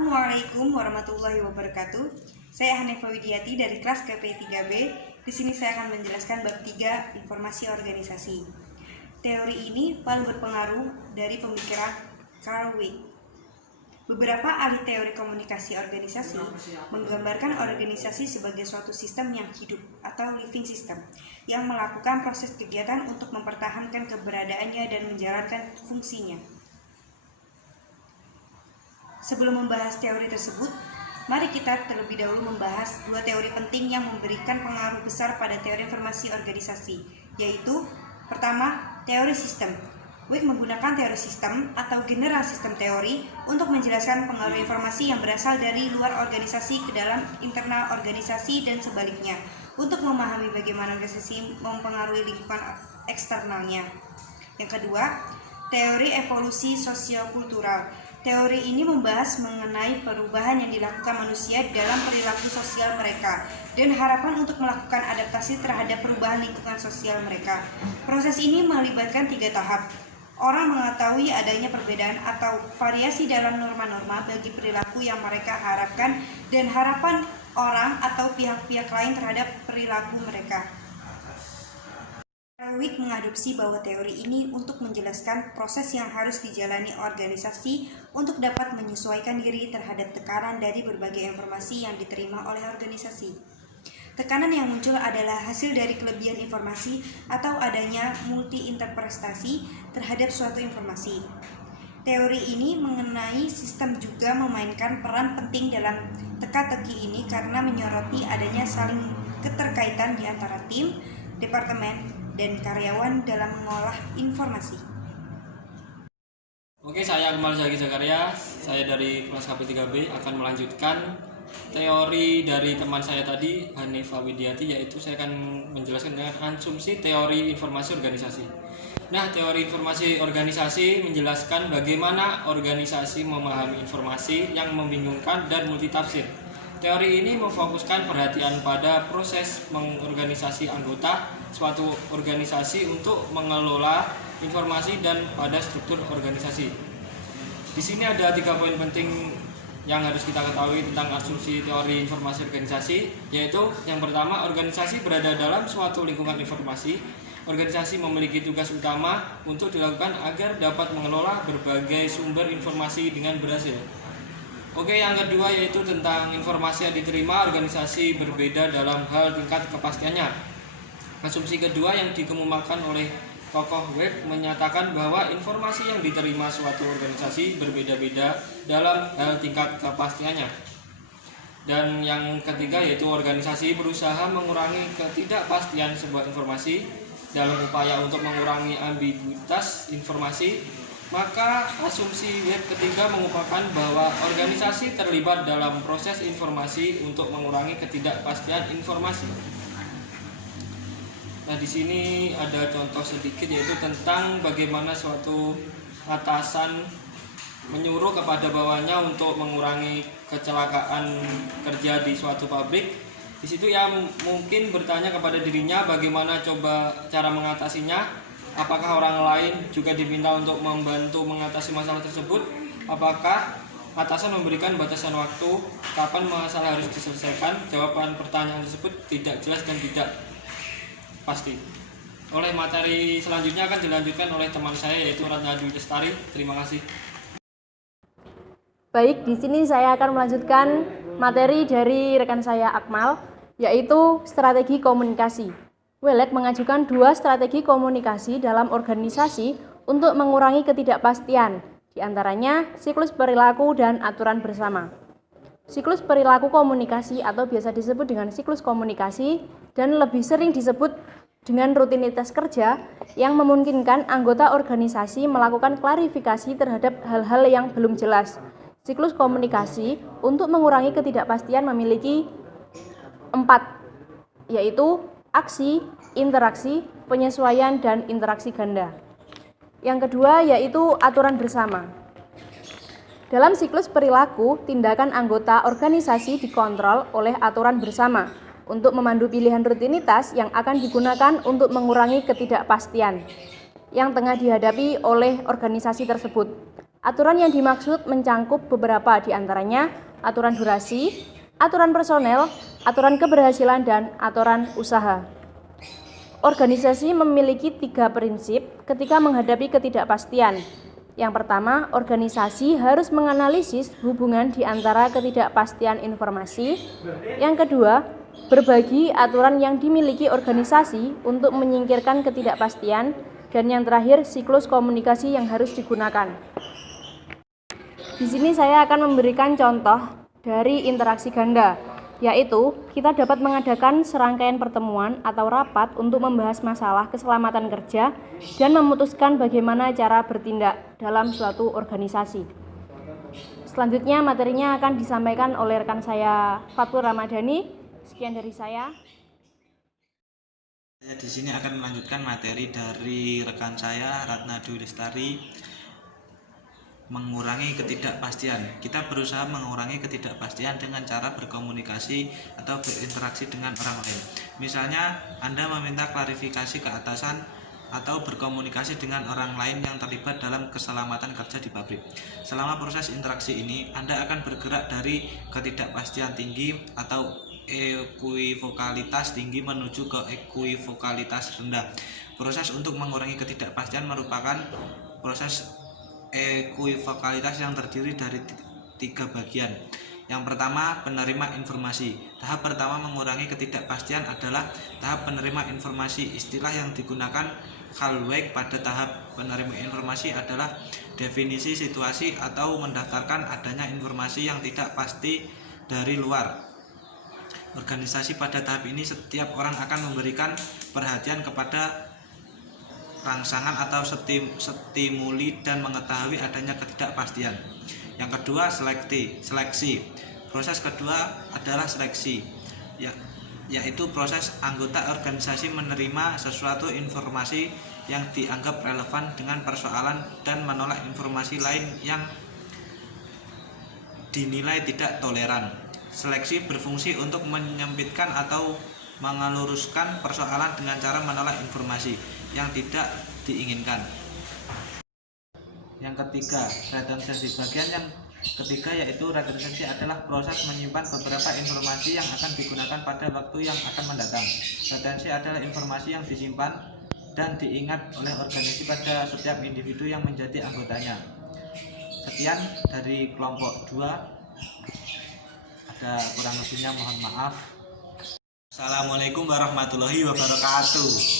Assalamualaikum warahmatullahi wabarakatuh. Saya Hanefa Widiati dari kelas KP3B. Di sini saya akan menjelaskan bab 3 informasi organisasi. Teori ini paling berpengaruh dari pemikiran Carl Weick. Beberapa ahli teori komunikasi organisasi menggambarkan organisasi sebagai suatu sistem yang hidup atau living system yang melakukan proses kegiatan untuk mempertahankan keberadaannya dan menjalankan fungsinya. Sebelum membahas teori tersebut, mari kita terlebih dahulu membahas dua teori penting yang memberikan pengaruh besar pada teori informasi organisasi, yaitu pertama, teori sistem. Weick menggunakan teori sistem atau general sistem teori untuk menjelaskan pengaruh informasi yang berasal dari luar organisasi ke dalam internal organisasi dan sebaliknya, untuk memahami bagaimana organisasi mempengaruhi lingkungan eksternalnya. Yang kedua, teori evolusi sosiokultural. Teori ini membahas mengenai perubahan yang dilakukan manusia dalam perilaku sosial mereka dan harapan untuk melakukan adaptasi terhadap perubahan lingkungan sosial mereka. Proses ini melibatkan 3 tahap. Orang mengetahui adanya perbedaan atau variasi dalam norma-norma bagi perilaku yang mereka harapkan dan harapan orang atau pihak-pihak lain terhadap perilaku mereka. Weick mengadopsi bahwa teori ini untuk menjelaskan proses yang harus dijalani organisasi untuk dapat menyesuaikan diri terhadap tekanan dari berbagai informasi yang diterima oleh organisasi. Tekanan yang muncul adalah hasil dari kelebihan informasi atau adanya multi-interpretasi terhadap suatu informasi. Teori ini mengenai sistem juga memainkan peran penting dalam teka-teki ini karena menyoroti adanya saling keterkaitan di antara tim, departemen, dan karyawan dalam mengolah informasi. Oke, saya Akmal Zaki Zakaria, saya dari kelas KP3B akan melanjutkan teori dari teman saya tadi, Hanefa Widiati, yaitu saya akan menjelaskan dengan asumsi teori informasi organisasi. Nah, teori informasi organisasi menjelaskan bagaimana organisasi memahami informasi yang membingungkan dan multitafsir. Teori ini memfokuskan perhatian pada proses mengorganisasi anggota suatu organisasi untuk mengelola informasi dan pada struktur organisasi. Di sini ada 3 poin penting yang harus kita ketahui tentang asumsi teori informasi organisasi, yaitu yang pertama, organisasi berada dalam suatu lingkungan informasi. Organisasi memiliki tugas utama untuk dilakukan agar dapat mengelola berbagai sumber informasi dengan berhasil. Oke, yang kedua yaitu tentang informasi yang diterima organisasi berbeda dalam hal tingkat kepastiannya. Asumsi kedua yang dikemukakan oleh tokoh Weick menyatakan bahwa informasi yang diterima suatu organisasi berbeda-beda dalam hal tingkat kepastiannya. Dan yang ketiga yaitu organisasi berusaha mengurangi ketidakpastian sebuah informasi dalam upaya untuk mengurangi ambiguitas informasi. Maka asumsi Weick ketiga mengupakan bahwa organisasi terlibat dalam proses informasi untuk mengurangi ketidakpastian informasi. Nah, di sini ada contoh sedikit yaitu tentang bagaimana suatu atasan menyuruh kepada bawahannya untuk mengurangi kecelakaan kerja di suatu pabrik. Di situ ia mungkin bertanya kepada dirinya bagaimana coba cara mengatasinya. Apakah orang lain juga diminta untuk membantu mengatasi masalah tersebut? Apakah atasan memberikan batasan waktu kapan masalah harus diselesaikan? Jawaban pertanyaan tersebut tidak jelas dan tidak pasti. Oleh materi selanjutnya akan dilanjutkan oleh teman saya yaitu Ratna Dwi Lestari. Terima kasih. Baik, di sini saya akan melanjutkan materi dari rekan saya Akmal, yaitu strategi komunikasi. Weick mengajukan 2 strategi komunikasi dalam organisasi untuk mengurangi ketidakpastian, di antaranya siklus perilaku dan aturan bersama. Siklus perilaku komunikasi atau biasa disebut dengan siklus komunikasi dan lebih sering disebut dengan rutinitas kerja yang memungkinkan anggota organisasi melakukan klarifikasi terhadap hal-hal yang belum jelas. Siklus komunikasi untuk mengurangi ketidakpastian memiliki 4, yaitu aksi, interaksi, penyesuaian, dan interaksi ganda. Yang kedua yaitu aturan bersama. Dalam siklus perilaku, tindakan anggota organisasi dikontrol oleh aturan bersama untuk memandu pilihan rutinitas yang akan digunakan untuk mengurangi ketidakpastian yang tengah dihadapi oleh organisasi tersebut. Aturan yang dimaksud mencangkup beberapa di antaranya aturan durasi, aturan personel, aturan keberhasilan, dan aturan usaha. Organisasi memiliki 3 prinsip ketika menghadapi ketidakpastian. Yang pertama, organisasi harus menganalisis hubungan di antara ketidakpastian informasi. Yang kedua, berbagi aturan yang dimiliki organisasi untuk menyingkirkan ketidakpastian. Dan yang terakhir, siklus komunikasi yang harus digunakan. Di sini saya akan memberikan contoh dari interaksi ganda, yaitu kita dapat mengadakan serangkaian pertemuan atau rapat untuk membahas masalah keselamatan kerja dan memutuskan bagaimana cara bertindak dalam suatu organisasi. Selanjutnya materinya akan disampaikan oleh rekan saya Fatul Ramadhani. Sekian dari saya. Saya di sini akan melanjutkan materi dari rekan saya Ratna Dwi Lestari, mengurangi ketidakpastian. Kita berusaha mengurangi ketidakpastian dengan cara berkomunikasi atau berinteraksi dengan orang lain. Misalnya, Anda meminta klarifikasi ke atasan atau berkomunikasi dengan orang lain yang terlibat dalam keselamatan kerja di pabrik. Selama proses interaksi ini, Anda akan bergerak dari ketidakpastian tinggi atau ekuivokalitas tinggi menuju ke ekuivokalitas rendah. Proses untuk mengurangi ketidakpastian merupakan proses ekuivokalitas yang terdiri dari 3 bagian. Yang pertama, penerima informasi. Tahap pertama mengurangi ketidakpastian adalah tahap penerima informasi. Istilah yang digunakan Hallweg pada tahap penerima informasi adalah definisi situasi atau mendaftarkan adanya informasi yang tidak pasti dari luar organisasi. Pada tahap ini setiap orang akan memberikan perhatian kepada rangsangan atau stimuli dan mengetahui adanya ketidakpastian. Yang kedua, seleksi. Proses kedua adalah seleksi, yaitu proses anggota organisasi menerima sesuatu informasi yang dianggap relevan dengan persoalan dan menolak informasi lain yang dinilai tidak toleran. Seleksi berfungsi untuk menyempitkan atau mengeluruskan persoalan dengan cara menolak informasi yang tidak diinginkan. Yang ketiga, retensi. Bagian yang ketiga yaitu retensi adalah proses menyimpan beberapa informasi yang akan digunakan pada waktu yang akan mendatang. Retensi adalah informasi yang disimpan dan diingat oleh organisasi pada setiap individu yang menjadi anggotanya. Sekian dari kelompok 2. Ada kurang lebihnya mohon maaf. Assalamualaikum warahmatullahi wabarakatuh.